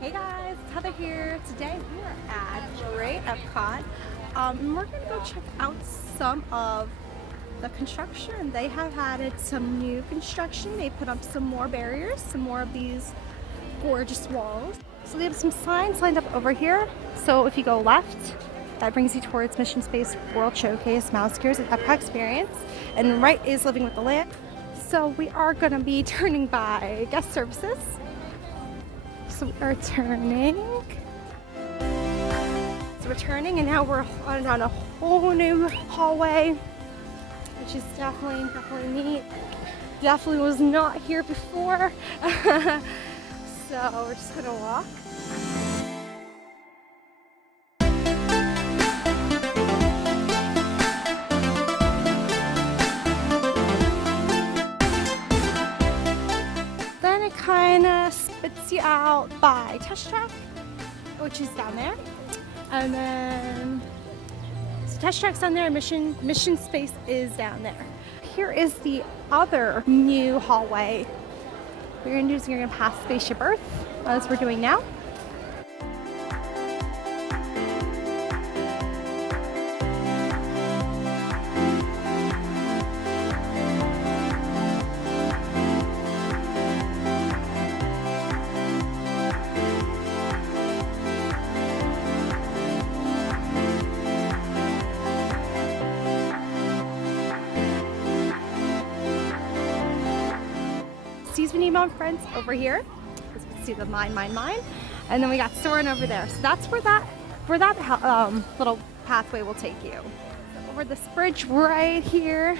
Hey guys, it's Heather here. Today we are at Great Epcot. And we're going to go check out some of the construction. They have added some new construction. They put up some more barriers, some more of these gorgeous walls. So they have some signs lined up over here. So if you go left, that brings you towards Mission Space World Showcase, Mousegear at Epcot Experience. And right is Living with the Land. So we are going to be turning by guest services. So we are turning. So we're turning and now we're on down a whole new hallway, which is definitely neat. Definitely was not here before. So we're just gonna walk. Then it kind of spits you out by Test Track, which is down there. And then so Test Track's down there, Mission Space is down there. Here is the other new hallway. We're gonna pass Spaceship Earth, as we're doing now. Nemo and friends over here, as you can see the mine, and then we got Soarin over there. So that's where that little pathway will take you. Over this bridge right here,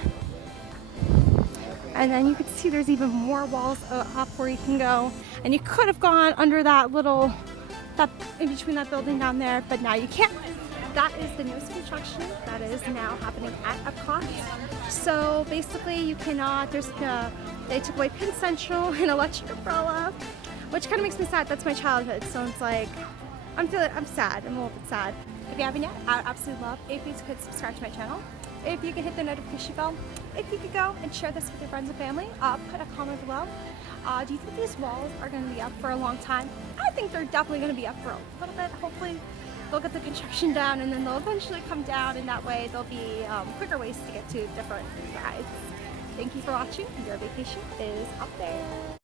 and then you can see there's even more walls up where you can go. And you could have gone under that in between that building down there, but now you can't. That is the newest construction that is now happening at Epcot. So basically, you cannot. They took away Pin Central and Electric Umbrella, which kind of makes me sad. That's my childhood, so it's like I'm sad. I'm a little bit sad. If you haven't yet, I would absolutely love if you could subscribe to my channel. If you could hit the notification bell. If you could go and share this with your friends and family. Put a comment below. Do you think these walls are going to be up for a long time? I think they're definitely going to be up for a little bit. Hopefully they'll get the construction down and then they'll eventually come down, and that way there'll be quicker ways to get to different rides. Thank you for watching. Your vacation is up there.